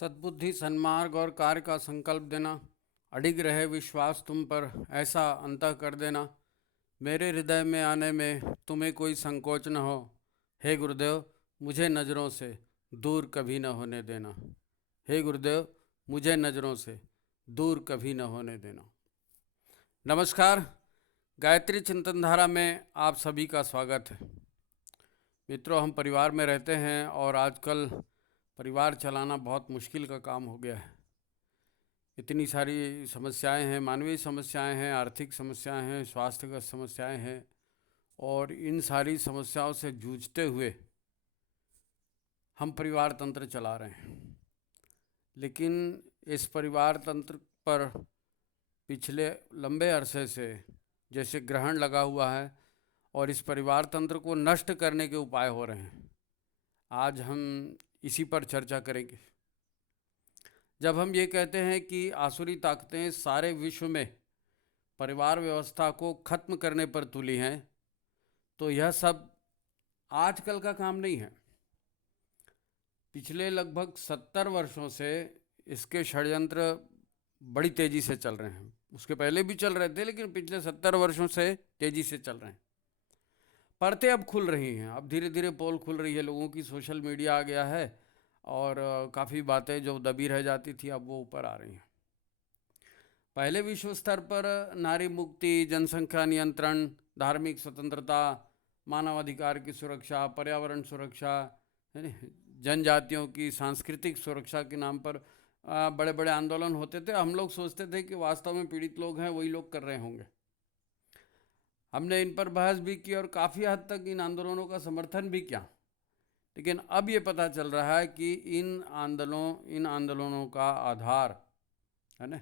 सद्बुद्धि, सन्मार्ग और कार्य का संकल्प देना, अडिग रहे विश्वास तुम पर, ऐसा अंतः कर देना। मेरे हृदय में आने में तुम्हें कोई संकोच न हो। हे गुरुदेव, मुझे नज़रों से दूर कभी न होने देना। हे गुरुदेव, मुझे नज़रों से दूर कभी न होने देना। नमस्कार, गायत्री चिंतन धारा में आप सभी का स्वागत है। मित्रों, हम परिवार में रहते हैं और आजकल परिवार चलाना बहुत मुश्किल का काम हो गया है। इतनी सारी समस्याएं हैं, मानवीय समस्याएं हैं, आर्थिक समस्याएं हैं, स्वास्थ्यगत समस्याएं हैं, और इन सारी समस्याओं से जूझते हुए हम परिवार तंत्र चला रहे हैं। लेकिन इस परिवार तंत्र पर पिछले लंबे अरसे से जैसे ग्रहण लगा हुआ है और इस परिवार तंत्र को नष्ट करने के उपाय हो रहे हैं। आज हम इसी पर चर्चा करेंगे। जब हम ये कहते हैं कि आसुरी ताकतें सारे विश्व में परिवार व्यवस्था को खत्म करने पर तुली हैं, तो यह सब आजकल का काम नहीं है। पिछले लगभग 70 वर्षों से इसके षड्यंत्र बड़ी तेज़ी से चल रहे हैं। उसके पहले भी चल रहे थे, लेकिन पिछले 70 वर्षों से तेज़ी से चल रहे हैं। परतें अब खुल रही हैं, अब धीरे धीरे पोल खुल रही है, लोगों की सोशल मीडिया आ गया है और काफ़ी बातें जो दबी रह जाती थी अब वो ऊपर आ रही हैं। पहले विश्व स्तर पर नारी मुक्ति, जनसंख्या नियंत्रण, धार्मिक स्वतंत्रता, मानवाधिकार की सुरक्षा, पर्यावरण सुरक्षा, जनजातियों की सांस्कृतिक सुरक्षा के नाम पर बड़े बड़े आंदोलन होते थे। हम लोग सोचते थे कि वास्तव में पीड़ित लोग हैं वही लोग कर रहे होंगे। हमने इन पर बहस भी की और काफ़ी हद तक इन आंदोलनों का समर्थन भी किया। लेकिन अब ये पता चल रहा है कि इन आंदोलनों का आधार है ना,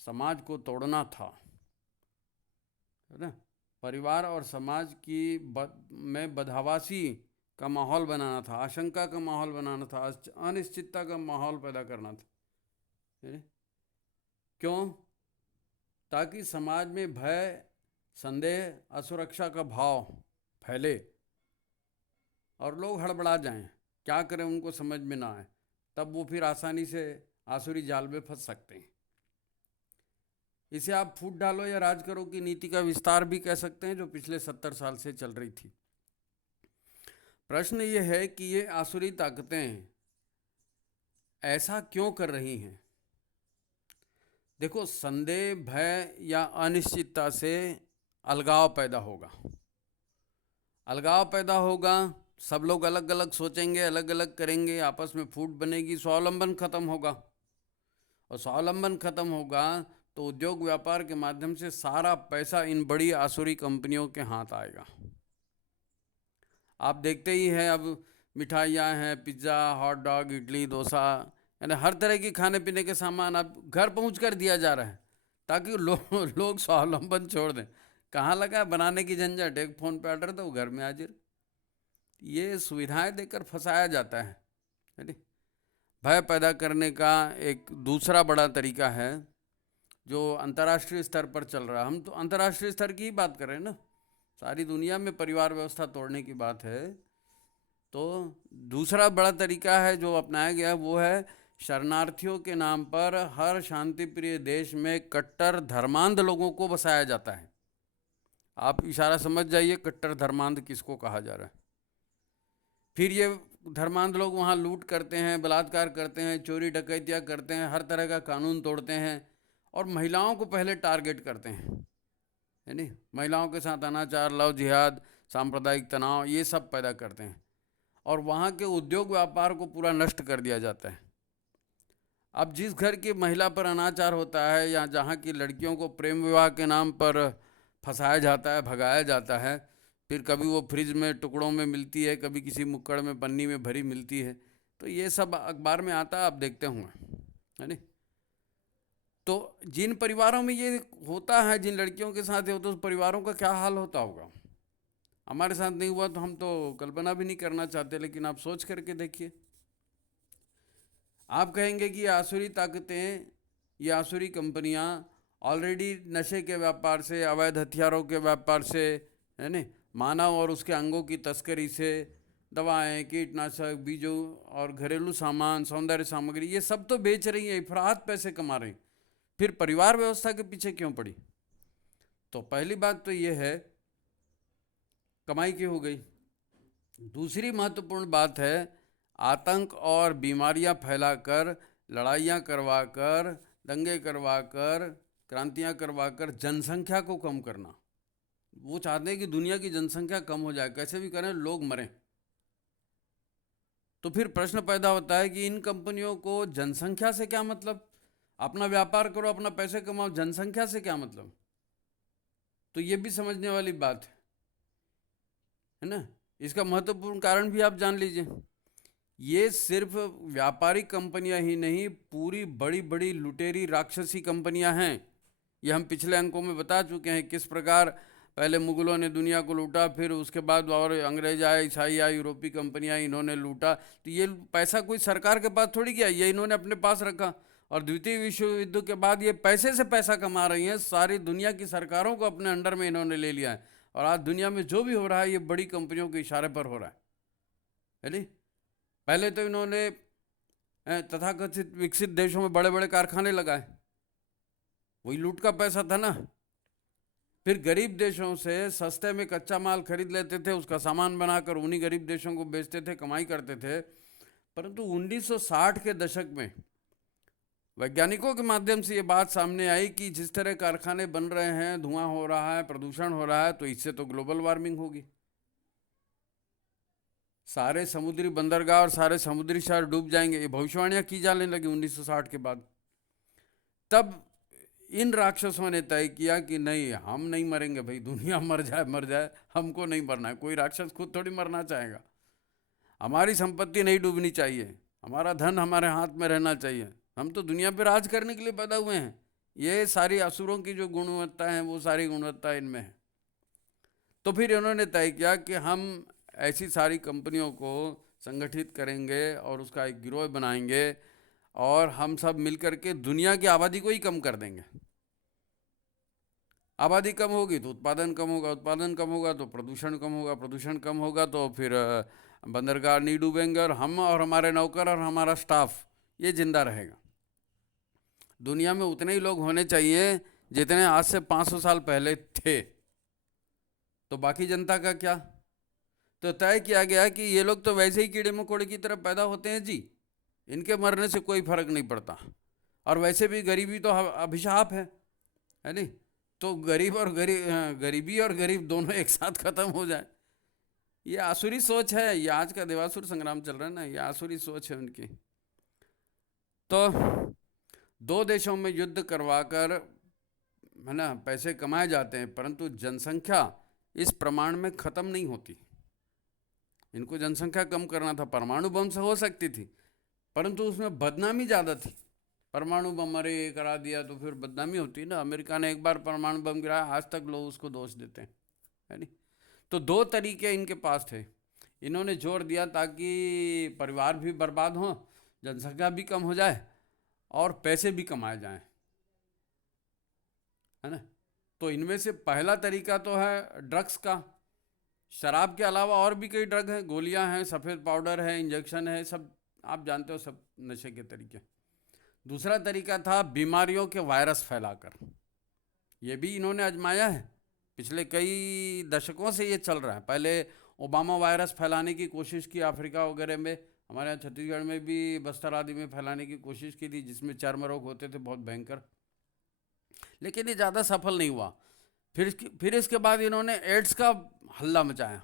समाज को तोड़ना था, है ना, परिवार और समाज की में बदहवासी का माहौल बनाना था, आशंका का माहौल बनाना था, अनिश्चितता का माहौल पैदा करना था। है? क्यों? ताकि समाज में भय, संदेह, असुरक्षा का भाव फैले और लोग हड़बड़ा जाएं, क्या करें उनको समझ में ना आए, तब वो फिर आसानी से आसुरी जाल में फंस सकते हैं। इसे आप फूट डालो या राज करो की नीति का विस्तार भी कह सकते हैं, जो पिछले 70 साल से चल रही थी। प्रश्न ये है कि ये आसुरी ताकतें ऐसा क्यों कर रही हैं? देखो, संदेह, भय या अनिश्चितता से अलगाव पैदा होगा। अलगाव पैदा होगा, सब लोग अलग अलग सोचेंगे, अलग अलग करेंगे, आपस में फूट बनेगी, स्वावलंबन खत्म होगा। और स्वावलंबन खत्म होगा तो उद्योग व्यापार के माध्यम से सारा पैसा इन बड़ी आसुरी कंपनियों के हाथ आएगा। आप देखते ही हैं, अब मिठाइयाँ हैं, pizza, hot dog, idli, dosa, यानी हर तरह की खाने पीने के सामान अब घर पहुँच कर दिया जा रहा है ताकि लोग स्वावलंबन छोड़ दें। कहाँ लगा बनाने की झंझट, एक फ़ोन पे ऑर्डर दो, घर में हाजिर। ये सुविधाएं देकर फंसाया जाता है। भय पैदा करने का एक दूसरा बड़ा तरीका है जो अंतर्राष्ट्रीय स्तर पर चल रहा है। हम तो अंतर्राष्ट्रीय स्तर की ही बात कर रहे हैं ना, सारी दुनिया में परिवार व्यवस्था तोड़ने की बात है। तो दूसरा बड़ा तरीका है जो अपनाया गया है, वो है शरणार्थियों के नाम पर हर शांतिप्रिय देश में कट्टर धर्मांध लोगों को बसाया जाता है। आप इशारा समझ जाइए कट्टर धर्मांध किसको कहा जा रहा है। फिर ये धर्मांध लोग वहाँ लूट करते हैं, बलात्कार करते हैं, चोरी डकैतियाँ करते हैं, हर तरह का कानून तोड़ते हैं और महिलाओं को पहले टारगेट करते हैं, है नहीं। महिलाओं के साथ अनाचार, लव जिहाद, सांप्रदायिक तनाव, ये सब पैदा करते हैं और वहाँ के उद्योग व्यापार को पूरा नष्ट कर दिया जाता है। अब जिस घर की महिला पर अनाचार होता है या जहाँ की लड़कियों को प्रेम विवाह के नाम पर फंसाया जाता है, भगाया जाता है, फिर कभी वो फ्रिज में टुकड़ों में मिलती है, कभी किसी मुक्कड़ में पन्नी में भरी मिलती है, तो ये सब अखबार में आता है, आप देखते होंगे, है नहीं। तो जिन परिवारों में ये होता है, जिन लड़कियों के साथ होता है, उस परिवारों का क्या हाल होता होगा। हमारे साथ नहीं हुआ तो हम तो कल्पना भी नहीं करना चाहते, लेकिन आप सोच करके देखिए। आप कहेंगे कि ये आसुरी ताकतें, ये आसुरी कंपनियां ऑलरेडी नशे के व्यापार से, अवैध हथियारों के व्यापार से, है ना, मानव और उसके अंगों की तस्करी से, दवाएं, कीटनाशक, बीजों और घरेलू सामान, सौंदर्य सामग्री, ये सब तो बेच रही हैं, इफरात पैसे कमा रही, फिर परिवार व्यवस्था के पीछे क्यों पड़ी? तो पहली बात तो ये है, कमाई की हो गई। दूसरी महत्वपूर्ण बात है, आतंक और बीमारियां फैलाकर, लड़ाइयां करवाकर, दंगे करवाकर, क्रांतियां करवाकर जनसंख्या को कम करना। वो चाहते हैं कि दुनिया की जनसंख्या कम हो जाए, कैसे भी करें, लोग मरें। तो फिर प्रश्न पैदा होता है कि इन कंपनियों को जनसंख्या से क्या मतलब? अपना व्यापार करो, अपना पैसे कमाओ, जनसंख्या से क्या मतलब? तो ये भी समझने वाली बात है ना। इसका महत्वपूर्ण कारण भी आप जान लीजिए। ये सिर्फ व्यापारिक कंपनियां ही नहीं, पूरी बड़ी बड़ी लुटेरी राक्षसी कंपनियां हैं। ये हम पिछले अंकों में बता चुके हैं किस प्रकार पहले मुगलों ने दुनिया को लूटा, फिर उसके बाद और अंग्रेज आए, ईसाई आए, यूरोपीय कंपनियां, इन्होंने लूटा। तो ये पैसा कोई सरकार के पास थोड़ी गया, ये इन्होंने अपने पास रखा। और द्वितीय विश्व युद्ध के बाद ये पैसे से पैसा कमा रही हैं, सारी दुनिया की सरकारों को अपने अंडर में इन्होंने ले लिया है। और आज दुनिया में जो भी हो रहा है, ये बड़ी कंपनियों के इशारे पर हो रहा है नहीं? पहले तो इन्होंने तथाकथित विकसित देशों में बड़े बड़े कारखाने लगाए, वही लूट का पैसा था ना। फिर गरीब देशों से सस्ते में कच्चा माल खरीद लेते थे, उसका सामान बनाकर उन्हीं गरीब देशों को बेचते थे, कमाई करते थे। परंतु 1960 के दशक में वैज्ञानिकों के माध्यम से ये बात सामने आई कि जिस तरह कारखाने बन रहे हैं, धुआं हो रहा है, प्रदूषण हो रहा है, तो इससे तो ग्लोबल वार्मिंग होगी। सारे समुद्री बंदरगाह और सारे समुद्री शहर डूब जाएंगे, ये भविष्यवाणियां की जाने लगी 1960 के बाद। तब इन राक्षसों ने तय किया कि नहीं, हम नहीं मरेंगे भाई, दुनिया मर जाए मर जाए, हमको नहीं मरना है। कोई राक्षस खुद थोड़ी मरना चाहेगा। हमारी संपत्ति नहीं डूबनी चाहिए, हमारा धन हमारे हाथ में रहना चाहिए, हम तो दुनिया पर राज करने के लिए पैदा हुए हैं। ये सारी असुरों की जो गुणवत्ता है, वो सारी गुणवत्ता इनमें है। तो फिर इन्होंने तय किया कि हम ऐसी सारी कंपनियों को संगठित करेंगे और उसका एक गिरोह बनाएंगे, और हम सब मिलकर के दुनिया की आबादी को ही कम कर देंगे। आबादी कम होगी तो उत्पादन कम होगा, उत्पादन कम होगा तो प्रदूषण कम होगा, प्रदूषण कम होगा तो फिर बंदरगाह नहीं डूबेंगे, और हम और हमारे नौकर और हमारा स्टाफ ये जिंदा रहेगा। दुनिया में उतने ही लोग होने चाहिए जितने आज से 500 साल पहले थे। तो बाकी जनता का क्या? तो तय किया गया कि ये लोग तो वैसे ही कीड़े मकोड़े की तरह पैदा होते हैं जी, इनके मरने से कोई फर्क नहीं पड़ता। और वैसे भी गरीबी तो अभिशाप है नहीं? तो गरीबी और गरीब दोनों एक साथ खत्म हो जाए, ये आसुरी सोच है। ये आज का देवासुर संग्राम चल रहा है ना, ये आसुरी सोच है उनकी। तो दो देशों में युद्ध करवाकर है ना पैसे कमाए जाते हैं, परंतु जनसंख्या इस प्रमाण में खत्म नहीं होती। इनको जनसंख्या कम करना था, परमाणु बम से हो सकती थी, परंतु उसमें बदनामी ज़्यादा थी। परमाणु बम अरे करा दिया तो फिर बदनामी होती ना। अमेरिका ने एक बार परमाणु बम गिराया, आज तक लोग उसको दोष देते हैं, है नहीं? तो दो तरीके इनके पास थे। इन्होंने जोर दिया ताकि परिवार भी बर्बाद हों, जनसंख्या भी कम हो जाए और पैसे भी कमाए जाएं, है ना। तो इनमें से पहला तरीका तो है ड्रग्स का। शराब के अलावा और भी कई ड्रग हैं, गोलियां हैं, सफ़ेद पाउडर है, इंजेक्शन है, सब आप जानते हो, सब नशे के तरीके। दूसरा तरीका था बीमारियों के वायरस फैलाकर। ये भी इन्होंने आजमाया है, पिछले कई दशकों से ये चल रहा है। पहले ओबामा वायरस फैलाने की कोशिश की अफ्रीका वगैरह में, हमारे यहाँ छत्तीसगढ़ में भी बस्तर आदि में फैलाने की कोशिश की थी, जिसमें चर्म रोग होते थे बहुत भयंकर, लेकिन ये ज़्यादा सफल नहीं हुआ। फिर इसके बाद इन्होंने एड्स का हल्ला मचाया,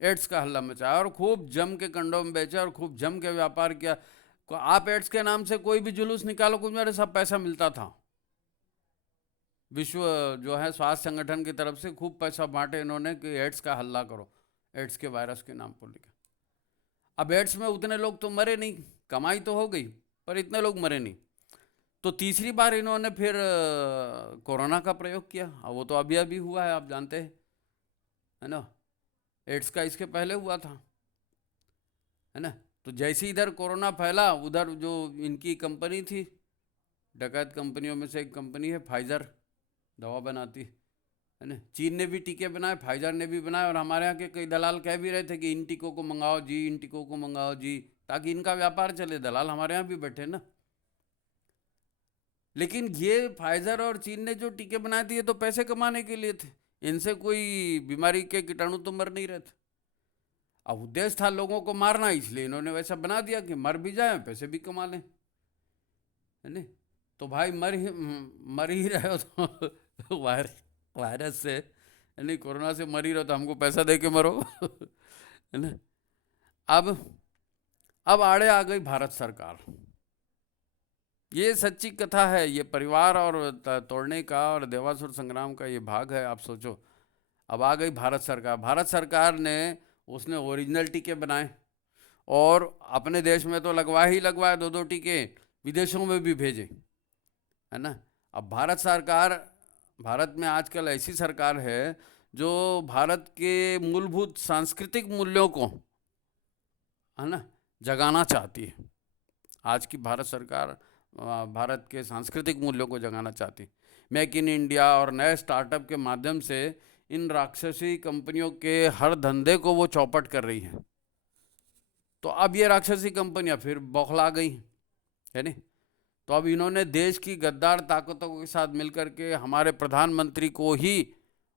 एड्स का हल्ला मचाया और खूब जम के कंडोम बेचा और खूब जम के व्यापार किया। आप एड्स के नाम से कोई भी जुलूस निकालो, कुछ मेरे सब पैसा मिलता था। विश्व जो है स्वास्थ्य संगठन की तरफ से खूब पैसा बांटे इन्होंने कि एड्स का हल्ला करो, एड्स के वायरस के नाम पर लिखा। अब एड्स में उतने लोग तो मरे नहीं, कमाई तो हो गई पर इतने लोग मरे नहीं। तो तीसरी बार इन्होंने फिर कोरोना का प्रयोग किया। वो तो अभी अभी हुआ है, आप जानते हैं, है ना। एड्स का इसके पहले हुआ था, है ना। तो जैसे इधर कोरोना फैला, उधर जो इनकी कंपनी थी, डकैत कंपनियों में से एक कंपनी है फाइजर, दवा बनाती, है ना। चीन ने भी टीके बनाए, फाइजर ने भी बनाए, और हमारे यहाँ के कई दलाल कह भी रहे थे कि इन टीकों को मंगाओ जी, इन टीकों को मंगाओ जी, ताकि इनका व्यापार चले। दलाल हमारे यहाँ भी बैठे ना। लेकिन ये फाइजर और चीन ने जो टीके बनाए थे, ये तो पैसे कमाने के लिए थे। इनसे कोई बीमारी के कीटाणु तो मर नहीं रहे थे। अब उद्देश्य था लोगों को मारना, इसलिए इन्होंने वैसा बना दिया कि मर भी जाए, पैसे भी कमा लें, है ना। तो भाई मर ही रहे हो तो वायरस से, यानी कोरोना से मर ही रहो तो हमको पैसा दे के मरो है ना। अब आड़े आ गई भारत सरकार। ये सच्ची कथा है, ये परिवार और तोड़ने का और देवासुर संग्राम का ये भाग है। आप सोचो, अब आ गई भारत सरकार। भारत सरकार ने उसने ओरिजिनल टीके बनाए और अपने देश में तो लगवाए 2-2 टीके, विदेशों में भी भेजे, है ना। अब भारत में आजकल ऐसी सरकार है जो भारत के मूलभूत सांस्कृतिक मूल्यों को, है ना, जगाना चाहती है। आज की भारत सरकार भारत के सांस्कृतिक मूल्यों को जगाना चाहती है। मेक इन इंडिया और नए स्टार्टअप के माध्यम से इन राक्षसी कंपनियों के हर धंधे को वो चौपट कर रही हैं। तो अब ये राक्षसी कंपनियां फिर बौखला गई, है नहीं। तो अब इन्होंने देश की गद्दार ताकतों के साथ मिलकर के हमारे प्रधानमंत्री को ही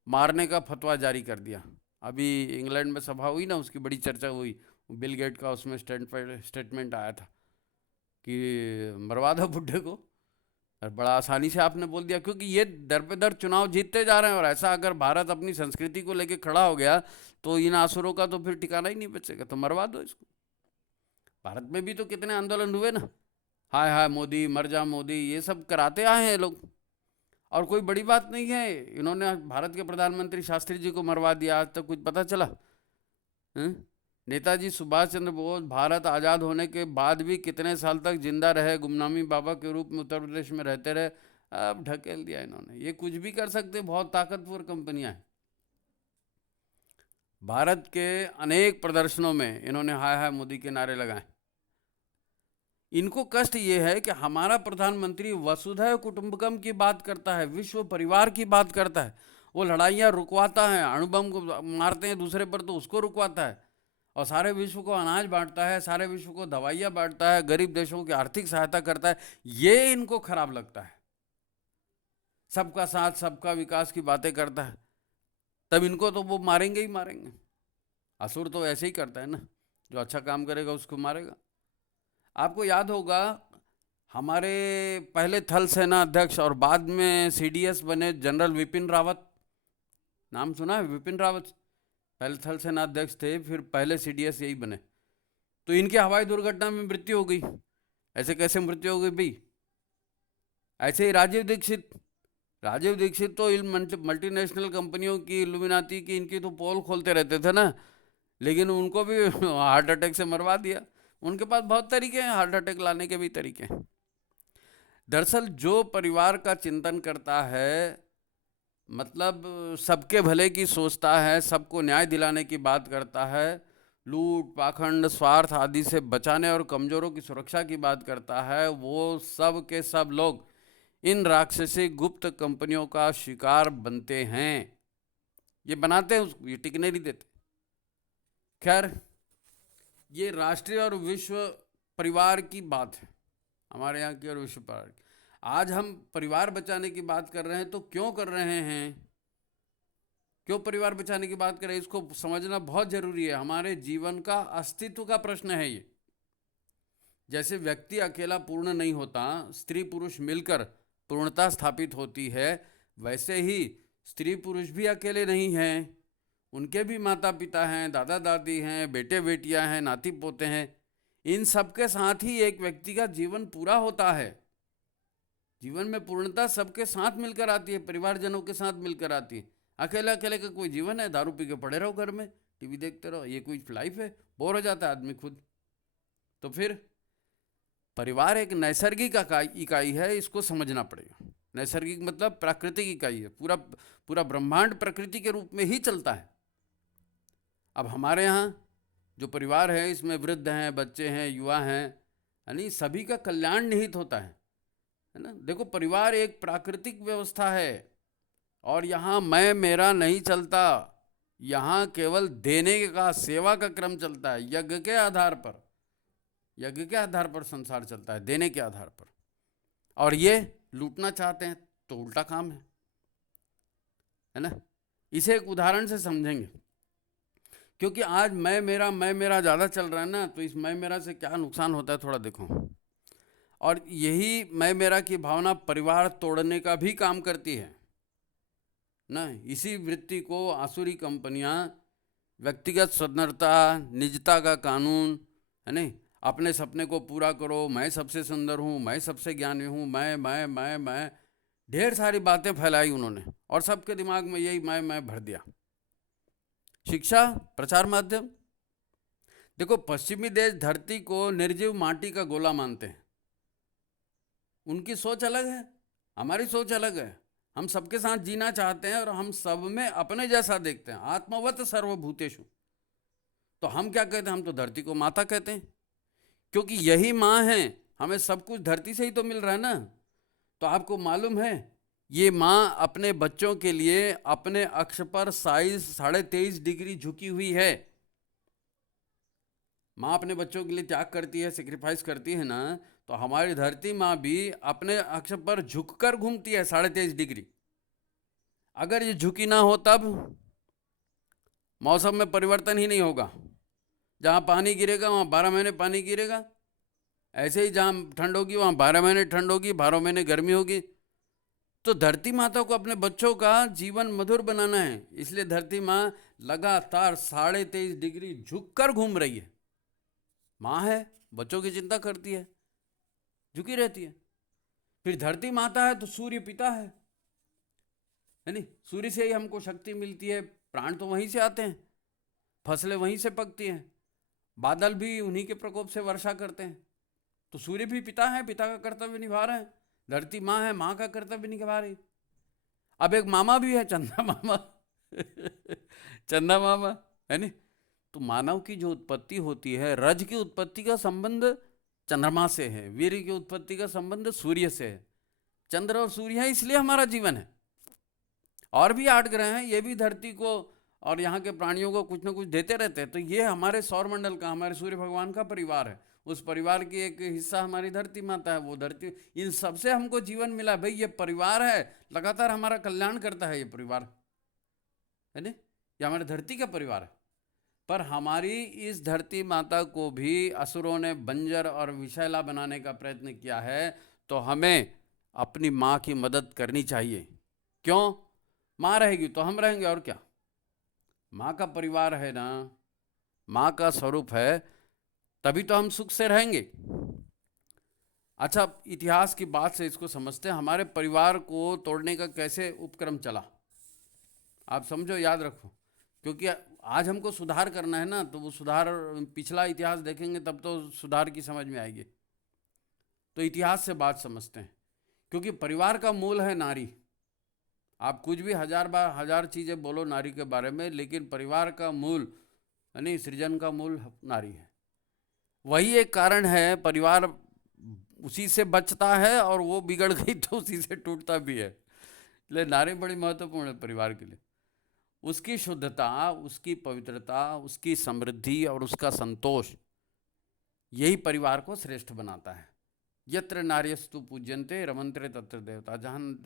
मारने का फतवा जारी कर दिया। अभी इंग्लैंड में सभा हुई ना, उसकी बड़ी चर्चा हुई। बिल गेट का उसमें स्टेटमेंट आया था कि मरवा दो बुड्ढे को। और बड़ा आसानी से आपने बोल दिया, क्योंकि ये दर पे दर चुनाव जीतते जा रहे हैं। और ऐसा अगर भारत अपनी संस्कृति को लेके खड़ा हो गया तो इन आसुरों का तो फिर ठिकाना ही नहीं बचेगा। तो मरवा दो इसको। भारत में भी तो कितने आंदोलन हुए ना, हाय हाय मोदी, मर जा मोदी, ये सब कराते आए हैं लोग। और कोई बड़ी बात नहीं है, इन्होंने भारत के प्रधानमंत्री शास्त्री जी को मरवा दिया, आज तक कुछ पता चला? नेताजी सुभाष चंद्र बोस भारत आज़ाद होने के बाद भी कितने साल तक जिंदा रहे, गुमनामी बाबा के रूप में उत्तर प्रदेश में रहते रहे। अब ढकेल दिया इन्होंने। ये कुछ भी कर सकते, बहुत ताकतवर कंपनियां हैं। भारत के अनेक प्रदर्शनों में इन्होंने हाय हाय मोदी के नारे लगाए। इनको कष्ट ये है कि हमारा प्रधानमंत्री वसुधैव कुटुंबकम की बात करता है, विश्व परिवार की बात करता है, वो लड़ाइयाँ रुकवाता है, अणुबम को मारते हैं दूसरे पर तो उसको रुकवाता है, और सारे विश्व को अनाज बांटता है, सारे विश्व को दवाइयाँ बांटता है, गरीब देशों की आर्थिक सहायता करता है। ये इनको खराब लगता है। सबका साथ सबका विकास की बातें करता है, तब इनको तो वो मारेंगे ही मारेंगे। असुर तो ऐसे ही करता है ना, जो अच्छा काम करेगा उसको मारेगा। आपको याद होगा, हमारे पहले थल सेना अध्यक्ष और बाद में सीडीएस बने जनरल विपिन रावत, नाम सुना है? विपिन रावत पहले थल सेना अध्यक्ष थे, फिर पहले सीडीएस यही बने। तो इनकी हवाई दुर्घटना में मृत्यु हो गई। ऐसे कैसे मृत्यु हो गई भाई? ऐसे ही राजीव दीक्षित तो इन मल्टीनेशनल कंपनियों की, इल्यूमिनाती की, इनकी तो पोल खोलते रहते थे ना, लेकिन उनको भी हार्ट अटैक से मरवा दिया। उनके पास बहुत तरीके हैं, हार्ट अटैक लाने के भी तरीके हैं। दरअसल जो परिवार का चिंतन करता है, मतलब सबके भले की सोचता है, सबको न्याय दिलाने की बात करता है, लूट पाखंड स्वार्थ आदि से बचाने और कमजोरों की सुरक्षा की बात करता है, वो सब के सब लोग इन राक्षसी गुप्त कंपनियों का शिकार बनते हैं। ये बनाते हैं उसको, ये टिकने नहीं देते। खैर, ये राष्ट्रीय और विश्व परिवार की बात है, हमारे यहाँ की और विश्व परिवार की। आज हम परिवार बचाने की बात कर रहे हैं, तो क्यों कर रहे हैं? क्यों परिवार बचाने की बात कर रहे हैं, इसको समझना बहुत जरूरी है। हमारे जीवन का अस्तित्व का प्रश्न है ये। जैसे व्यक्ति अकेला पूर्ण नहीं होता, स्त्री पुरुष मिलकर पूर्णता स्थापित होती है, वैसे ही स्त्री पुरुष भी अकेले नहीं हैं। उनके भी माता पिता हैं, दादा दादी हैं, बेटे बेटियां हैं, नाती पोते हैं। इन सबके साथ ही एक व्यक्ति का जीवन पूरा होता है। जीवन में पूर्णता सबके साथ मिलकर आती है, परिवारजनों के साथ मिलकर आती है। अकेले अकेले का कोई जीवन है? दारू पी के पड़े रहो घर में, टीवी देखते रहो, ये कोई लाइफ है? बोर हो जाता है आदमी खुद। तो फिर परिवार एक नैसर्गिक इकाई है, इसको समझना पड़ेगा। नैसर्गिक मतलब प्राकृतिक इकाई है। पूरा ब्रह्मांड प्रकृति के रूप में ही चलता है। अब हमारे यहाँ जो परिवार है, इसमें वृद्ध हैं, बच्चे हैं, युवा हैं, यानी सभी का कल्याण निहित होता है ना। देखो, परिवार एक प्राकृतिक व्यवस्था है, और यहाँ मैं मेरा नहीं चलता, यहाँ केवल देने का, सेवा का क्रम चलता है। यज्ञ के आधार पर, यज्ञ के आधार पर संसार चलता है, देने के आधार पर। और ये लूटना चाहते हैं तो उल्टा काम है ना। इसे एक उदाहरण से समझेंगे, क्योंकि आज मैं मेरा ज़्यादा चल रहा है ना, तो इस मैं मेरा से क्या नुकसान होता है थोड़ा देखो। और यही मैं मेरा की भावना परिवार तोड़ने का भी काम करती है ना। इसी वृत्ति को आसुरी कंपनियां व्यक्तिगत स्वतंत्रता, निजता का कानून, है नहीं, अपने सपने को पूरा करो, मैं सबसे सुंदर हूँ, मैं सबसे ज्ञानी हूँ, मैं ढेर सारी बातें फैलाई उन्होंने, और सबके दिमाग में यही मैं भर दिया। शिक्षा, प्रचार माध्यम, देखो पश्चिमी देश धरती को निर्जीव माटी का गोला मानते हैं। उनकी सोच अलग है, हमारी सोच अलग है। हम सबके साथ जीना चाहते हैं और हम सब में अपने जैसा देखते हैं, आत्मवत सर्वभूतेषु। तो हम क्या कहते हैं, हम तो धरती को माता कहते हैं, क्योंकि यही माँ है, हमें सब कुछ धरती से ही तो मिल रहा है ना। तो आपको मालूम है, ये माँ अपने बच्चों के लिए अपने अक्ष पर साइज 23.5 डिग्री झुकी हुई है। माँ अपने बच्चों के लिए त्याग करती है, सेक्रीफाइस करती है ना, तो हमारी धरती माँ भी अपने अक्ष पर झुककर घूमती है 23.5 डिग्री। अगर ये झुकी ना हो तब मौसम में परिवर्तन ही नहीं होगा। जहाँ पानी गिरेगा वहाँ 12 महीने पानी गिरेगा, ऐसे ही जहाँ ठंड होगी वहाँ 12 महीने ठंड होगी, 12 महीने गर्मी होगी। तो धरती माता को अपने बच्चों का जीवन मधुर बनाना है, इसलिए धरती माँ लगातार 23.5 डिग्री झुककर घूम रही है। माँ है, बच्चों की चिंता करती है, झुकी रहती है। फिर धरती माता है तो सूर्य पिता है नहीं, सूर्य से ही हमको शक्ति मिलती है, प्राण तो वहीं से आते हैं, फसलें वहीं से पकती हैं, बादल भी उन्हीं के प्रकोप से वर्षा करते हैं। तो सूर्य भी पिता है, पिता का कर्तव्य निभा रहे हैं। धरती माँ है, माँ का कर्तव्य निभा रही। अब एक मामा भी है, चंदा मामा चंदा मामा है नहीं। तो मानव की जो उत्पत्ति होती है, रज की उत्पत्ति का संबंध चंद्रमा से है, वीर्य की उत्पत्ति का संबंध सूर्य से है। चंद्र और सूर्य है, इसलिए हमारा जीवन है। और भी 8 ग्रह हैं, ये भी धरती को और यहाँ के प्राणियों को कुछ ना कुछ देते रहते हैं। तो ये हमारे सौरमंडल का, हमारे सूर्य भगवान का परिवार है। उस परिवार की एक हिस्सा हमारी धरती माता है। वो धरती, इन सबसे हमको जीवन मिला भाई, ये परिवार है, लगातार हमारा कल्याण करता है ये परिवार, है ना। ये हमारी धरती का परिवार है। पर हमारी इस धरती माता को भी असुरों ने बंजर और विषैला बनाने का प्रयत्न किया है। तो हमें अपनी माँ की मदद करनी चाहिए। क्यों? माँ रहेगी तो हम रहेंगे, और क्या। माँ का परिवार है ना, माँ का स्वरूप है, तभी तो हम सुख से रहेंगे। अच्छा, इतिहास की बात से इसको समझते हैं, हमारे परिवार को तोड़ने का कैसे उपक्रम चला, आप समझो, याद रखो। क्योंकि आज हमको सुधार करना है ना, तो वो सुधार पिछला इतिहास देखेंगे तब तो सुधार की समझ में आएगी। तो इतिहास से बात समझते हैं, क्योंकि परिवार का मूल है नारी। आप कुछ भी हजार चीज़ें बोलो नारी के बारे में, लेकिन परिवार का मूल यानी सृजन का मूल नारी है। वही एक कारण है, परिवार उसी से बचता है, और वो बिगड़ गई तो उसी से टूटता भी है। इसलिए नारी बड़ी महत्वपूर्ण है परिवार के लिए। उसकी शुद्धता, उसकी पवित्रता, उसकी समृद्धि और उसका संतोष, यही परिवार को श्रेष्ठ बनाता है। यत्र नार्यस्तु पूज्यन्ते रमन्ते तत्र देवता।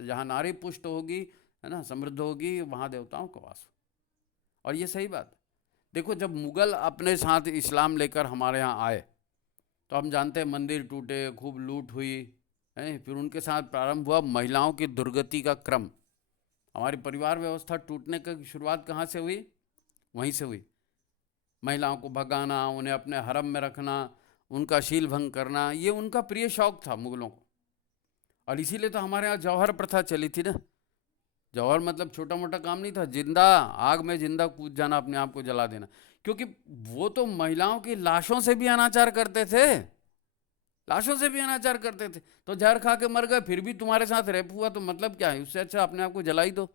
जहाँ नारी पुष्ट होगी, है ना, समृद्ध होगी, वहाँ देवताओं का वास। और ये सही बात। देखो, जब मुगल अपने साथ इस्लाम लेकर हमारे यहाँ आए, तो हम जानते हैं मंदिर टूटे, खूब लूट हुई है। फिर उनके साथ प्रारंभ हुआ महिलाओं की दुर्गति का क्रम। हमारी परिवार व्यवस्था टूटने की शुरुआत कहाँ से हुई? वहीं से हुई। महिलाओं को भगाना, उन्हें अपने हरम में रखना, उनका शील भंग करना, ये उनका प्रिय शौक था मुगलों को। और इसीलिए तो हमारे यहाँ जौहर प्रथा चली थी ना। जौहर मतलब छोटा मोटा काम नहीं था, जिंदा आग में जिंदा कूद जाना, अपने आप को जला देना। क्योंकि वो तो महिलाओं की लाशों से भी अनाचार करते थे, लाशों से भी अनाचार करते थे। तो जहर खा के मर गए, फिर भी तुम्हारे साथ रेप हुआ, तो मतलब क्या है? उससे अच्छा अपने आप को जला ही दो।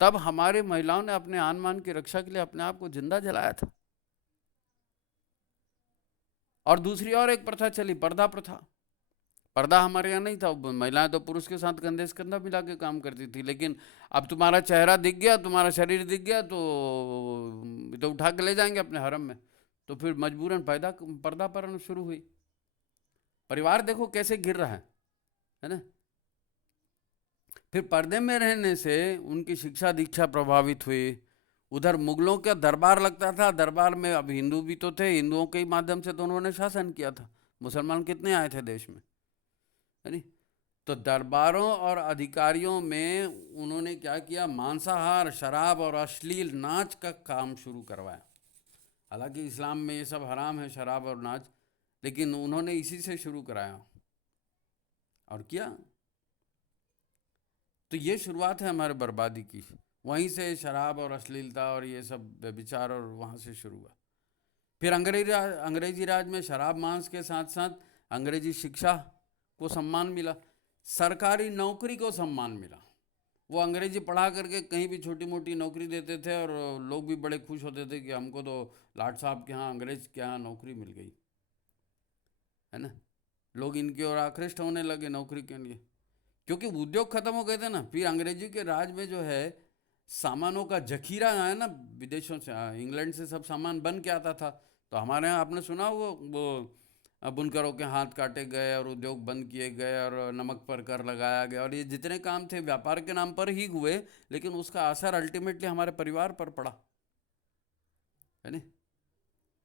तब हमारे महिलाओं ने अपने आन मान की रक्षा के लिए अपने आप को जिंदा जलाया था। और दूसरी और एक प्रथा चली, पर्दा प्रथा। पर्दा हमारे यहाँ नहीं था, महिलाएं तो पुरुष के साथ कंधे से कंधा मिला के काम करती थी। लेकिन अब तुम्हारा चेहरा दिख गया, तुम्हारा शरीर दिख गया, तो उठा के ले जाएंगे अपने हरम में। तो फिर मजबूरन पर्दा पड़ना शुरू हुई। परिवार देखो कैसे गिर रहा है ना। फिर पर्दे में रहने से उनकी शिक्षा दीक्षा प्रभावित हुई। उधर मुगलों का दरबार लगता था, दरबार में अब हिंदू भी तो थे, हिंदुओं के ही माध्यम से तो उन्होंने शासन किया था। मुसलमान कितने आए थे देश में, है नहीं। तो दरबारों और अधिकारियों में उन्होंने क्या किया, मांसाहार, शराब और अश्लील नाच का काम शुरू करवाया। हालांकि इस्लाम में ये सब हराम है, शराब और नाच, लेकिन उन्होंने इसी से शुरू कराया और किया। तो ये शुरुआत है हमारे बर्बादी की। वहीं से शराब और अश्लीलता और ये सब व्यभिचार और वहाँ से शुरू हुआ। फिर अंग्रेजी राज में शराब मांस के साथ साथ अंग्रेजी शिक्षा को सम्मान मिला, सरकारी नौकरी को सम्मान मिला। वो अंग्रेजी पढ़ा करके कहीं भी छोटी मोटी नौकरी देते थे और लोग भी बड़े खुश होते थे कि हमको तो लाट साहब के यहाँ, अंग्रेज के यहाँ नौकरी मिल गई, है ना। लोग इनकी ओर आकृष्ट होने लगे नौकरी के लिए, क्योंकि उद्योग खत्म हो गए थे ना। फिर अंग्रेजी के राज में जो है सामानों का जखीरा है ना, विदेशों से, इंग्लैंड से सब सामान बन के आता था। तो हमारे यहाँ आपने सुना वो बुनकरों के हाथ काटे गए और उद्योग बंद किए गए और नमक पर कर लगाया गया, और ये जितने काम थे व्यापार के नाम पर ही हुए, लेकिन उसका असर अल्टीमेटली हमारे परिवार पर पड़ा, है ना।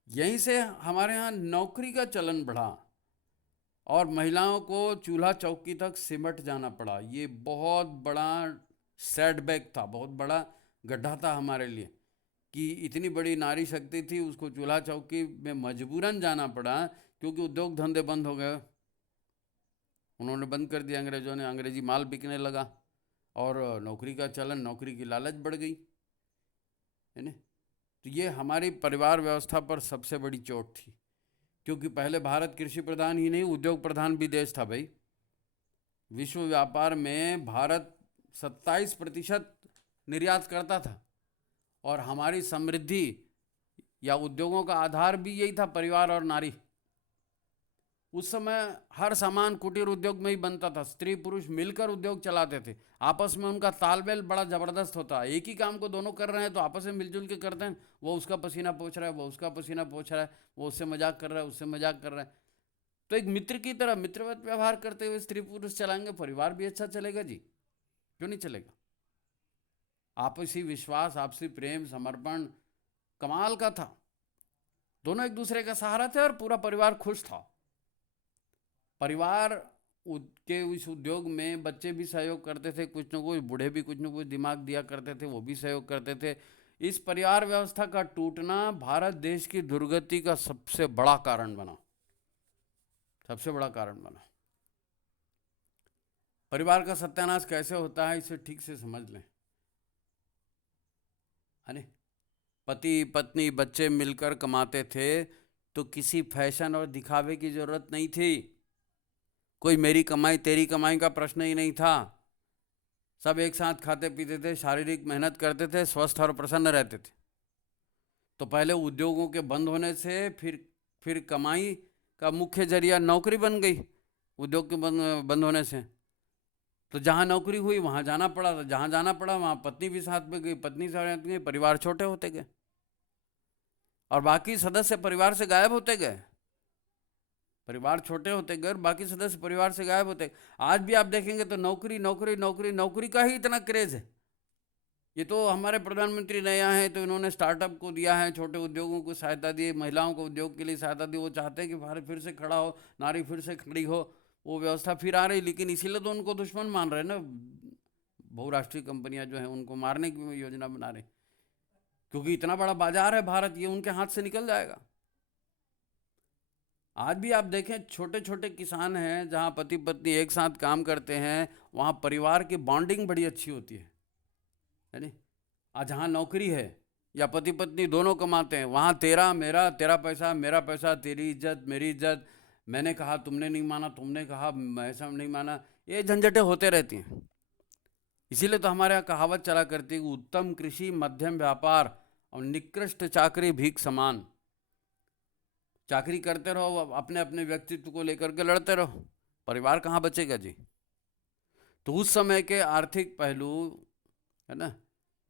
यहीं से हमारे यहाँ नौकरी का चलन बढ़ा और महिलाओं को चूल्हा चौकी तक सिमट जाना पड़ा। ये बहुत बड़ा सेटबैक था, बहुत बड़ा गड्ढा था हमारे लिए कि इतनी बड़ी नारी शक्ति थी, उसको चूल्हा चौकी में मजबूरन जाना पड़ा, क्योंकि उद्योग धंधे बंद हो गए। उन्होंने बंद कर दिया अंग्रेजों ने, अंग्रेजी माल बिकने लगा और नौकरी का चलन, नौकरी की लालच बढ़ गई, है ना। तो ये हमारी परिवार व्यवस्था पर सबसे बड़ी चोट थी, क्योंकि पहले भारत कृषि प्रधान ही नहीं, उद्योग प्रधान भी देश था भाई। विश्व व्यापार में भारत 27% निर्यात करता था, और हमारी समृद्धि या उद्योगों का आधार भी यही था, परिवार और नारी। उस समय हर सामान कुटीर उद्योग में ही बनता था, स्त्री पुरुष मिलकर उद्योग चलाते थे, आपस में उनका तालमेल बड़ा ज़बरदस्त होता है। एक ही काम को दोनों कर रहे हैं तो आपस में मिलजुल के करते हैं। वो उसका पसीना पोंछ रहा है, वो उसका पसीना पोंछ रहा है, वो उससे मजाक कर रहा है, उससे मजाक कर रहा है। तो एक मित्र की तरह मित्रवत व्यवहार करते हुए स्त्री पुरुष चलाएंगे, परिवार भी अच्छा चलेगा जी, क्यों नहीं चलेगा। आपसी विश्वास, आपसी प्रेम, समर्पण कमाल का था। दोनों एक दूसरे का सहारा थे और पूरा परिवार खुश था। परिवार के उस उद्योग में बच्चे भी सहयोग करते थे, कुछ न कुछ, बूढ़े भी कुछ न कुछ दिमाग दिया करते थे, वो भी सहयोग करते थे। इस परिवार व्यवस्था का टूटना भारत देश की दुर्गति का सबसे बड़ा कारण बना, सबसे बड़ा कारण बना। परिवार का सत्यानाश कैसे होता है इसे ठीक से समझ लें, है ना। पति पत्नी बच्चे मिलकर कमाते थे तो किसी फैशन और दिखावे की जरूरत नहीं थी। कोई मेरी कमाई तेरी कमाई का प्रश्न ही नहीं था। सब एक साथ खाते पीते थे, शारीरिक मेहनत करते थे, स्वस्थ और प्रसन्न रहते थे। तो पहले उद्योगों के बंद होने से फिर कमाई का मुख्य जरिया नौकरी बन गई। उद्योग के बंद होने से तो जहाँ नौकरी हुई वहाँ जाना पड़ा, तो जहाँ जाना पड़ा वहाँ पत्नी भी साथ में गई, पत्नी साथ गई, परिवार छोटे होते गए और बाकी सदस्य परिवार से गायब होते गए। परिवार छोटे होते गए और बाकी सदस्य परिवार से गायब होते। आज भी आप देखेंगे तो नौकरी नौकरी नौकरी नौकरी का ही इतना क्रेज है। ये तो हमारे प्रधानमंत्री नया है तो इन्होंने स्टार्टअप को दिया है, छोटे उद्योगों को सहायता दी, महिलाओं को उद्योग के लिए सहायता दी। वो चाहते हैं कि भारत फिर से खड़ा हो, नारी फिर से खड़ी हो, वो व्यवस्था फिर आ रही। लेकिन इसीलिए तो उनको दुश्मन मान रहे हैं ना, बहुराष्ट्रीय कंपनियां जो हैं उनको मारने की योजना बना रही, क्योंकि इतना बड़ा बाजार है भारत, ये उनके हाथ से निकल जाएगा। आज भी आप देखें छोटे छोटे किसान हैं जहाँ पति पत्नी एक साथ काम करते हैं, वहाँ परिवार की बॉन्डिंग बड़ी अच्छी होती है नहीं। आज जहाँ नौकरी है या पति पत्नी दोनों कमाते हैं, वहाँ तेरा मेरा, तेरा पैसा मेरा पैसा, तेरी इज्जत मेरी इज्जत, मैंने कहा तुमने नहीं माना, तुमने कहा मैं ऐसा नहीं माना, ये झंझटें होते रहती हैं। इसीलिए तो हमारे यहाँ कहावत चला करती है, उत्तम कृषि मध्यम व्यापार और निकृष्ट चाकरी भीख समान। चाकरी करते रहो, अपने अपने व्यक्तित्व को लेकर के लड़ते रहो, परिवार कहाँ बचेगा जी। तो उस समय के आर्थिक पहलू है ना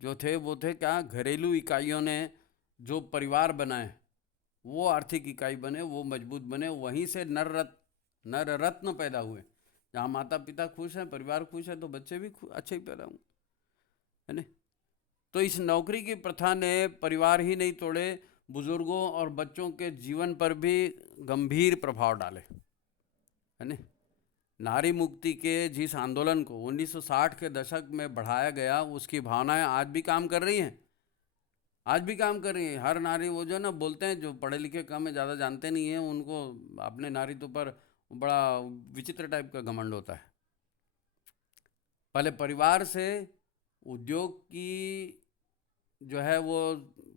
जो थे वो थे क्या, घरेलू इकाइयों ने जो परिवार बनाए वो आर्थिक इकाई बने, वो मजबूत बने, वहीं से नर रत्न पैदा हुए। जहाँ माता पिता खुश हैं, परिवार खुश है, तो बच्चे भी अच्छे ही पैदा होंगे, है ना। तो इस नौकरी की प्रथा ने परिवार ही नहीं तोड़े, बुजुर्गों और बच्चों के जीवन पर भी गंभीर प्रभाव डाले, है ना। नारी मुक्ति के जिस आंदोलन को 1960 के दशक में बढ़ाया गया, उसकी भावनाएं आज भी काम कर रही हैं, आज भी काम कर रही हैं। हर नारी, वो जो ना बोलते हैं, जो पढ़े लिखे कम है, ज़्यादा जानते नहीं हैं, उनको अपने नारीत्व पर बड़ा विचित्र टाइप का घमंड होता है। पहले परिवार से उद्योग की जो है वो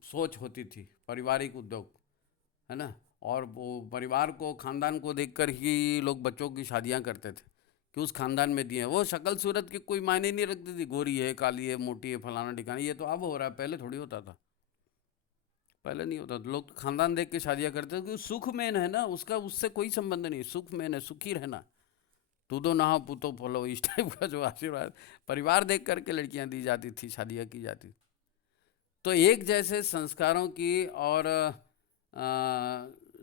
सोच होती थी, पारिवारिक उद्योग, है ना। और वो परिवार को, खानदान को देखकर ही लोग बच्चों की शादियां करते थे कि उस खानदान में दिए। वो शक्ल सूरत की कोई मायने नहीं रखती थी, गोरी है, काली है, मोटी है, फलाना ठिकाना। ये तो अब हो रहा है, पहले थोड़ी होता था, पहले नहीं होता था। लोग खानदान देख के शादियां करते थे क्योंकि सुख मेन है ना, उसका उससे कोई संबंध नहीं, सुख मेन है, सुखी रहना, तू दो नहा पुतो फलो, इस टाइप का जो आशीर्वाद परिवार देख करके लड़कियां दी जाती थी, शादियां की जाती। तो एक जैसे संस्कारों की और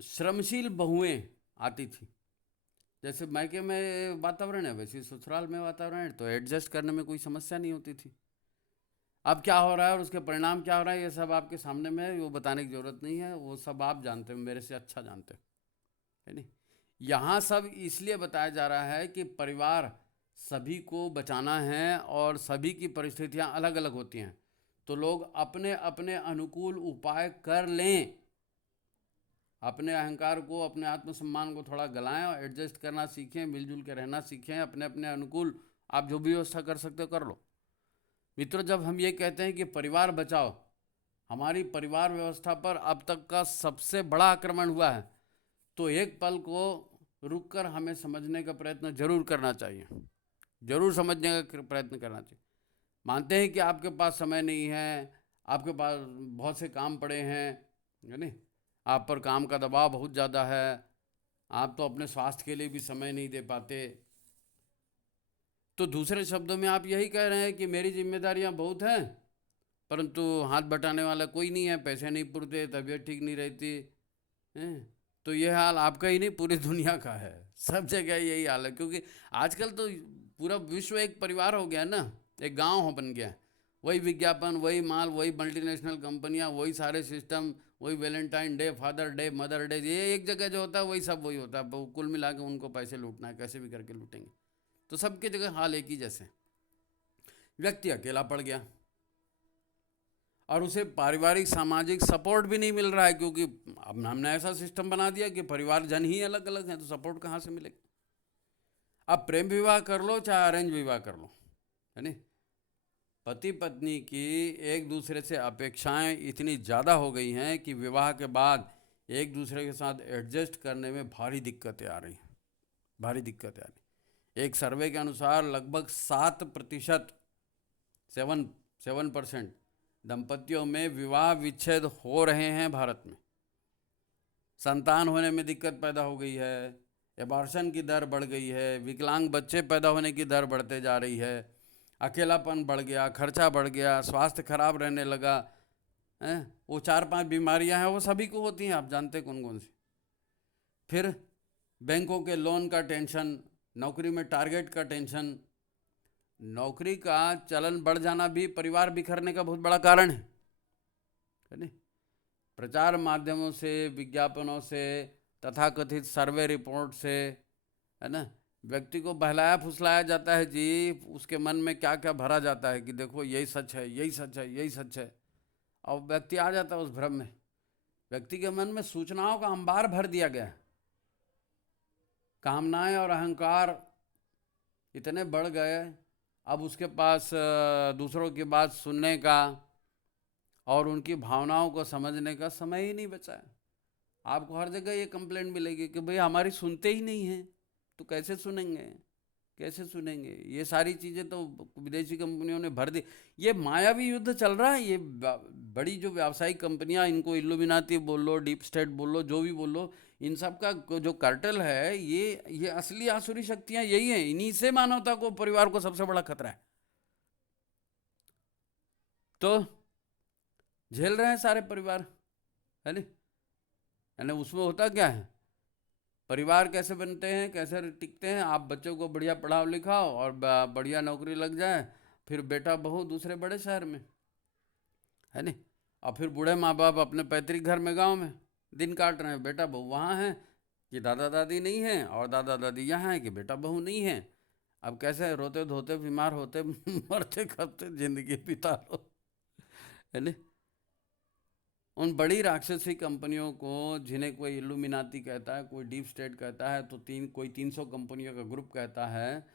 श्रमशील बहुएं आती थी। जैसे मायके में वातावरण है वैसे ससुराल में वातावरण है, तो एडजस्ट करने में कोई समस्या नहीं होती थी। अब क्या हो रहा है और उसके परिणाम क्या हो रहा है, ये सब आपके सामने में है, वो बताने की ज़रूरत नहीं है, वो सब आप जानते हो, मेरे से अच्छा जानते हो, है नहीं। यहाँ सब इसलिए बताया जा रहा है कि परिवार सभी को बचाना है और सभी की परिस्थितियाँ अलग अलग होती हैं, तो लोग अपने अपने अनुकूल उपाय कर लें, अपने अहंकार को, अपने आत्मसम्मान को थोड़ा गलाएं और एडजस्ट करना सीखें, मिलजुल के रहना सीखें, अपने अपने अनुकूल आप जो भी व्यवस्था कर सकते हो कर लो। मित्रों, जब हम ये कहते हैं कि परिवार बचाओ, हमारी परिवार व्यवस्था पर अब तक का सबसे बड़ा आक्रमण हुआ है, तो एक पल को रुककर हमें समझने का प्रयत्न जरूर करना चाहिए, जरूर समझने का प्रयत्न करना चाहिए। मानते हैं कि आपके पास समय नहीं है, आपके पास बहुत से काम पड़े हैं, है नहीं, आप पर काम का दबाव बहुत ज़्यादा है, आप तो अपने स्वास्थ्य के लिए भी समय नहीं दे पाते। तो दूसरे शब्दों में आप यही कह रहे हैं कि मेरी जिम्मेदारियां बहुत हैं, परंतु हाथ बटाने वाला कोई नहीं है, पैसे नहीं पुरते, तबीयत ठीक नहीं रहती है। तो ये हाल आपका ही नहीं, पूरी दुनिया का है, सब जगह यही हाल है। क्योंकि आजकल तो पूरा विश्व एक परिवार हो गया ना, एक गांव हो बन गया। वही विज्ञापन, वही माल, वही मल्टीनेशनल कंपनियां, वही सारे सिस्टम, वही Valentine day, father day, mother day, ये एक जगह जो होता है वही सब वही होता है। कुल मिला के उनको पैसे लूटना है, कैसे भी करके लूटेंगे। तो सबके जगह हाल एक ही जैसे। व्यक्ति अकेला पड़ गया और उसे पारिवारिक सामाजिक सपोर्ट भी नहीं मिल रहा है, क्योंकि अब हमने ऐसा सिस्टम बना दिया कि परिवार जन ही अलग अलग हैं, तो सपोर्ट कहाँ से मिलेगा। अब प्रेम विवाह कर लो चाहे अरेंज विवाह कर लो, है नहीं, पति पत्नी की एक दूसरे से अपेक्षाएं इतनी ज़्यादा हो गई हैं कि विवाह के बाद एक दूसरे के साथ एडजस्ट करने में भारी दिक्कतें आ रही हैं, भारी दिक्कतें आ रही। एक सर्वे के अनुसार लगभग 7%, 7% दंपतियों में विवाह विच्छेद हो रहे हैं भारत में। संतान होने में दिक्कत पैदा हो गई है, एबॉर्शन की दर बढ़ गई है, विकलांग बच्चे पैदा होने की दर बढ़ते जा रही है, अकेलापन बढ़ गया, खर्चा बढ़ गया, स्वास्थ्य खराब रहने लगा है। वो 4-5 बीमारियां हैं, वो सभी को होती हैं, आप जानते कौन कौन सी। फिर बैंकों के लोन का टेंशन, नौकरी में टारगेट का टेंशन। नौकरी का चलन बढ़ जाना भी परिवार बिखरने का बहुत बड़ा कारण है नहीं। प्रचार माध्यमों से, विज्ञापनों से, तथाकथित सर्वे रिपोर्ट से, है ना, व्यक्ति को बहलाया फुसलाया जाता है जी, उसके मन में क्या क्या भरा जाता है कि देखो यही सच है, यही सच है, यही सच है। और व्यक्ति आ जाता है उस भ्रम में। व्यक्ति के मन में सूचनाओं का अंबार भर दिया गया है, कामनाएं और अहंकार इतने बढ़ गए, अब उसके पास दूसरों की बात सुनने का और उनकी भावनाओं को समझने का समय ही नहीं बचा है। आपको हर जगह ये कंप्लेंट मिलेगी कि भाई हमारी सुनते ही नहीं हैं, तो कैसे सुनेंगे। कैसे सुनेंगे? ये सारी चीज़ें तो विदेशी कंपनियों ने भर दी। ये मायावी युद्ध चल रहा है। ये बड़ी जो व्यावसायिक कंपनियां, इनको इल्लुमिनाती बोल लो, डीप स्टेट बोल लो, जो भी बोल लो, इन सब का जो कार्टेल है, ये असली आसुरी शक्तियां यही हैं। इन्हीं से मानवता को, परिवार को सबसे बड़ा खतरा है। तो झेल रहे हैं सारे परिवार, है नहीं? यानी उसमें होता क्या है, परिवार कैसे बनते हैं, कैसे टिकते हैं? आप बच्चों को बढ़िया पढ़ाओ लिखाओ और बढ़िया नौकरी लग जाए, फिर बेटा बहू दूसरे बड़े शहर में, है नहीं? और फिर बूढ़े माँ बाप अपने पैतृक घर में, गांव में दिन काट रहे हैं। बेटा बहू वहाँ हैं कि दादा दादी नहीं हैं, और दादा दादी यहाँ हैं कि बेटा बहू नहीं है। अब कैसे रोते धोते, बीमार होते मरते खपते जिंदगी बिता लो, है नहीं? उन बड़ी राक्षसी कंपनियों को, जिन्हें कोई इल्लुमिनाती कहता है, कोई डीप स्टेट कहता है, तो कोई 300 कंपनियों का ग्रुप कहता है,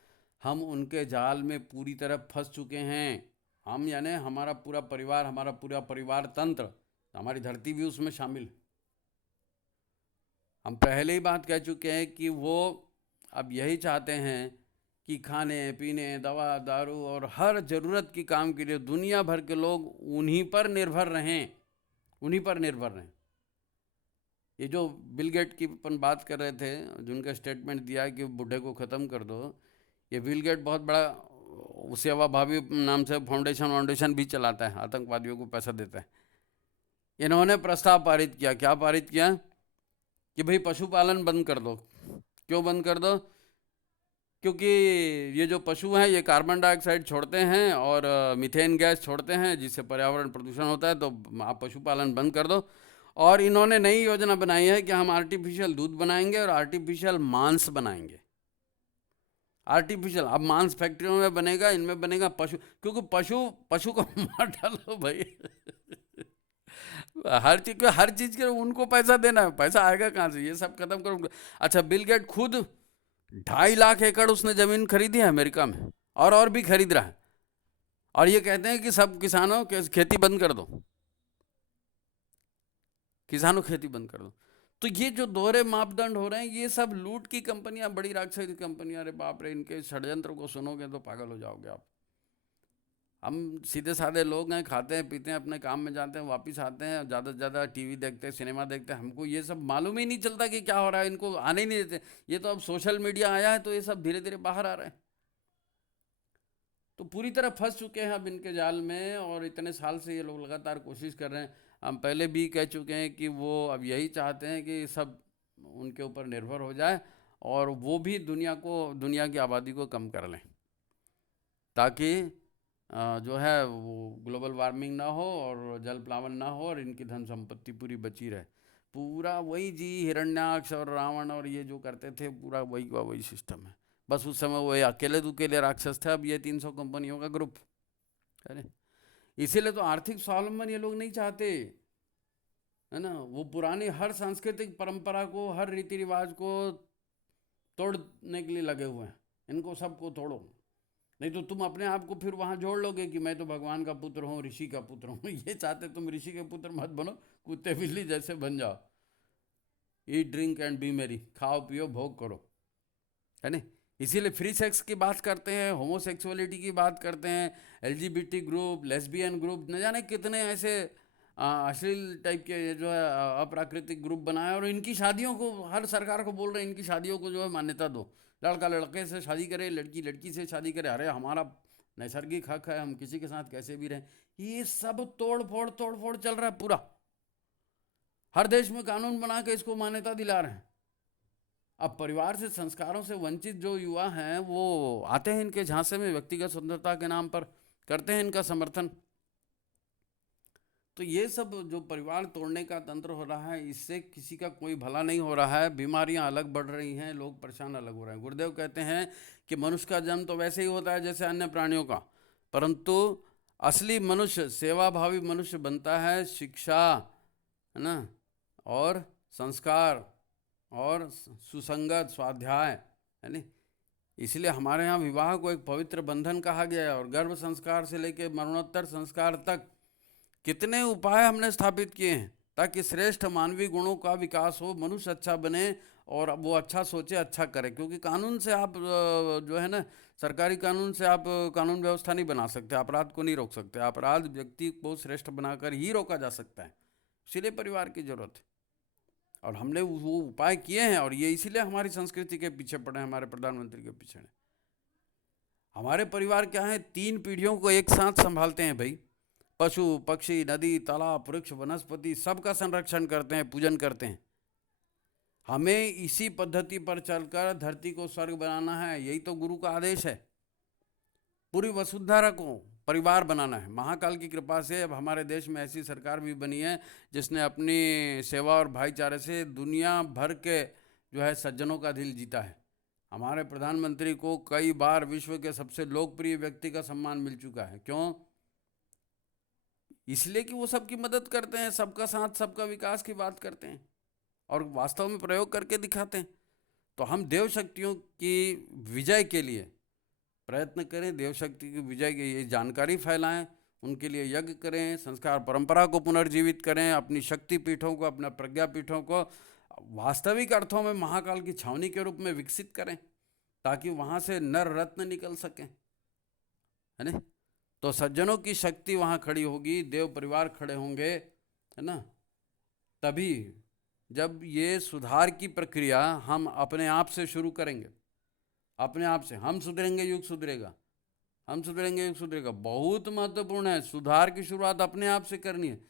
हम उनके जाल में पूरी तरह फंस चुके हैं। हम यानी हमारा पूरा परिवार, हमारा पूरा परिवार तंत्र, हमारी धरती भी उसमें शामिल। हम पहले ही बात कह चुके हैं कि वो अब यही चाहते हैं कि खाने पीने, दवा दारू और हर ज़रूरत की काम के लिए दुनिया भर के लोग उन्हीं पर निर्भर रहें, उन्हीं पर निर्भर रहें। ये जो बिल गेट की अपन बात कर रहे थे, जिनका स्टेटमेंट दिया है कि बूढ़े को ख़त्म कर दो, ये बिल गेट बहुत बड़ा सेवा भावी नाम से फाउंडेशन भी चलाता है, आतंकवादियों को पैसा देता है। इन्होंने प्रस्ताव पारित किया, क्या पारित किया कि भाई पशुपालन बंद कर दो। क्यों बंद कर दो? क्योंकि ये जो पशु हैं, ये कार्बन डाइऑक्साइड छोड़ते हैं और मीथेन गैस छोड़ते हैं, जिससे पर्यावरण प्रदूषण होता है। तो आप पशुपालन बंद कर दो। और इन्होंने नई योजना बनाई है कि हम आर्टिफिशियल दूध बनाएंगे और आर्टिफिशियल मांस बनाएंगे। आर्टिफिशियल, अब मांस फैक्ट्रियों में बनेगा, इनमें बनेगा पशु, क्योंकि पशु को मार डालो भाई हर चीज के उनको पैसा देना है, पैसा आएगा कहाँ से? ये सब खत्म करो। अच्छा, बिल गेट खुद 2.5 लाख एकड़ उसने जमीन खरीदी है अमेरिका में, और भी खरीद रहा है। और ये कहते हैं कि सब किसानों खेती बंद कर दो, किसानों खेती बंद कर दो। तो ये जो दोहरे मापदंड हो रहे हैं, ये सब लूट की कंपनियां, बड़ी राक्षसी कंपनियां। अरे बाप रे, इनके षड्यंत्र को सुनोगे तो पागल हो जाओगे आप। हम सीधे साधे लोग हैं, खाते हैं पीते हैं, अपने काम में जाते हैं, वापस आते हैं, ज़्यादा से ज़्यादा टीवी देखते हैं, सिनेमा देखते हैं। हमको ये सब मालूम ही नहीं चलता कि क्या हो रहा है, इनको आने ही नहीं देते। ये तो अब सोशल मीडिया आया है तो ये सब धीरे धीरे बाहर आ रहे हैं। तो पूरी तरह फंस चुके हैं अब इनके जाल में, और इतने साल से ये लोग लगातार कोशिश कर रहे हैं। हम पहले भी कह चुके हैं कि वो अब यही चाहते हैं कि सब उनके ऊपर निर्भर हो जाए, और वो भी दुनिया की आबादी को कम कर लें, ताकि जो है वो ग्लोबल वार्मिंग ना हो और जल प्लावन ना हो, और इनकी धन संपत्ति पूरी बची रहे। पूरा वही जी, हिरण्याक्ष और रावण और ये जो करते थे, पूरा वही सिस्टम है। बस उस समय वो अकेले दुकेले राक्षस थे, अब ये 300 कंपनियों का ग्रुप, है ना? इसीलिए तो आर्थिक स्वावलंबन ये लोग नहीं चाहते, है ना? वो पुरानी हर सांस्कृतिक परंपरा को, हर रीति रिवाज को तोड़ने के लिए लगे हुए हैं। इनको सबको तोड़ो, नहीं तो तुम अपने आप को फिर वहाँ जोड़ लोगे कि मैं तो भगवान का पुत्र हूँ, ऋषि का पुत्र हूँ। ये चाहते तुम ऋषि के पुत्र मत बनो, कुत्ते बिल्ली जैसे बन जाओ। ईट ड्रिंक एंड बी मेरी, खाओ पियो भोग करो, है नहीं? इसीलिए फ्री सेक्स की बात करते हैं, होमोसेक्सुअलिटी की बात करते हैं, एलजीबीटी ग्रुप, लेस्बियन ग्रुप, न जाने कितने ऐसे अश्लील टाइप के ये जो है अप्राकृतिक ग्रुप बनाए, और इनकी शादियों को हर सरकार को बोल रहे हैं, इनकी शादियों को जो है मान्यता दो। लड़का लड़के से शादी करे, लड़की लड़की से शादी करे। अरे हमारा नैसर्गिक हक है, हम किसी के साथ कैसे भी रहें। ये सब तोड़ फोड़ चल रहा है पूरा। हर देश में कानून बना के इसको मान्यता दिला रहे हैं। अब परिवार से, संस्कारों से वंचित जो युवा हैं, वो आते हैं इनके झांसे में, व्यक्तिगत स्वतंत्रता के नाम पर करते हैं इनका समर्थन। तो ये सब जो परिवार तोड़ने का तंत्र हो रहा है, इससे किसी का कोई भला नहीं हो रहा है। बीमारियां अलग बढ़ रही हैं, लोग परेशान अलग हो रहे हैं। गुरुदेव कहते हैं कि मनुष्य का जन्म तो वैसे ही होता है जैसे अन्य प्राणियों का, परंतु असली मनुष्य, सेवाभावी मनुष्य बनता है शिक्षा, है ना, और संस्कार और सुसंगत स्वाध्याय, है नहीं? इसलिए हमारे यहाँ विवाह को एक पवित्र बंधन कहा गया है, और गर्भ संस्कार से लेकर मरणोत्तर संस्कार तक कितने उपाय हमने स्थापित किए हैं ताकि श्रेष्ठ मानवीय गुणों का विकास हो, मनुष्य अच्छा बने और वो अच्छा सोचे, अच्छा करे। क्योंकि कानून से आप जो है ना, सरकारी कानून से आप कानून व्यवस्था नहीं बना सकते, अपराध को नहीं रोक सकते। अपराध व्यक्ति को श्रेष्ठ बनाकर ही रोका जा सकता है, इसीलिए परिवार की जरूरत है। और हमने वो उपाय किए हैं, और ये इसीलिए हमारी संस्कृति के पीछे पड़े हैं, हमारे प्रधानमंत्री के पीछे हैं। हमारे परिवार क्या है, 3 पीढ़ियों को एक साथ संभालते हैं भाई। पशु पक्षी, नदी तालाब, वृक्ष वनस्पति, सबका संरक्षण करते हैं, पूजन करते हैं। हमें इसी पद्धति पर चलकर धरती को स्वर्ग बनाना है, यही तो गुरु का आदेश है। पूरी वसुंधरा को परिवार बनाना है। महाकाल की कृपा से अब हमारे देश में ऐसी सरकार भी बनी है जिसने अपनी सेवा और भाईचारे से दुनिया भर के जो है सज्जनों का दिल जीता है। हमारे प्रधानमंत्री को कई बार विश्व के सबसे लोकप्रिय व्यक्ति का सम्मान मिल चुका है। क्यों? इसलिए कि वो सबकी मदद करते हैं, सबका साथ सबका विकास की बात करते हैं और वास्तव में प्रयोग करके दिखाते हैं। तो हम देव शक्तियों की विजय के लिए प्रयत्न करें, देव शक्ति की विजय की ये जानकारी फैलाएं, उनके लिए यज्ञ करें, संस्कार परंपरा को पुनर्जीवित करें, अपनी शक्ति पीठों को, अपना प्रज्ञा पीठों को वास्तविक अर्थों में महाकाल की छावनी के रूप में विकसित करें, ताकि वहाँ से नर रत्न निकल सकें, है ना। तो सज्जनों की शक्ति वहाँ खड़ी होगी, देव परिवार खड़े होंगे, है ना। तभी जब ये सुधार की प्रक्रिया हम अपने आप से शुरू करेंगे, अपने आप से, हम सुधरेंगे युग सुधरेगा, हम सुधरेंगे युग सुधरेगा। बहुत महत्वपूर्ण है, सुधार की शुरुआत अपने आप से करनी है।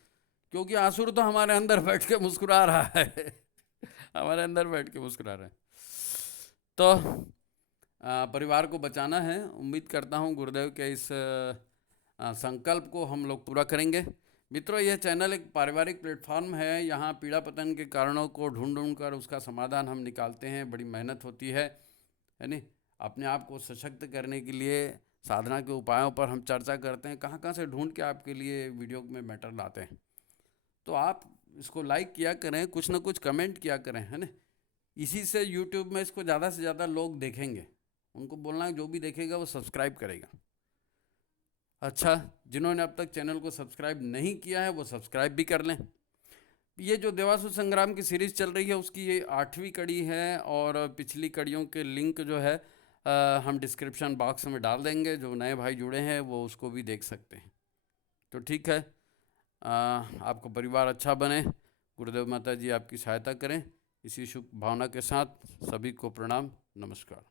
क्योंकि आसुर तो हमारे अंदर बैठ के मुस्कुरा रहा है हमारे अंदर बैठ के मुस्कुरा रहा है। तो परिवार को बचाना है। उम्मीद करता हूँ गुरुदेव के इस संकल्प को हम लोग पूरा करेंगे। मित्रों, यह चैनल एक पारिवारिक प्लेटफॉर्म है। यहाँ पीड़ा पतन के कारणों को ढूंढ कर उसका समाधान हम निकालते हैं। बड़ी मेहनत होती है नहीं। अपने आप को सशक्त करने के लिए साधना के उपायों पर हम चर्चा करते हैं, कहाँ कहाँ से ढूंढ के आपके लिए वीडियो में मैटर लाते हैं। तो आप इसको लाइक किया करें, कुछ ना कुछ कमेंट किया करें, है ना। इसी से यूट्यूब में इसको ज़्यादा से ज़्यादा लोग देखेंगे। उनको बोलना है जो भी देखेगा वो सब्सक्राइब करेगा। अच्छा, जिन्होंने अब तक चैनल को सब्सक्राइब नहीं किया है वो सब्सक्राइब भी कर लें। ये जो देवासुर संग्राम की सीरीज़ चल रही है उसकी ये 8वीं कड़ी है, और पिछली कड़ियों के लिंक जो है हम डिस्क्रिप्शन बॉक्स में डाल देंगे। जो नए भाई जुड़े हैं वो उसको भी देख सकते हैं। तो ठीक है, आपका परिवार अच्छा बने, गुरुदेव माता जी आपकी सहायता करें। इसी शुभ भावना के साथ सभी को प्रणाम, नमस्कार।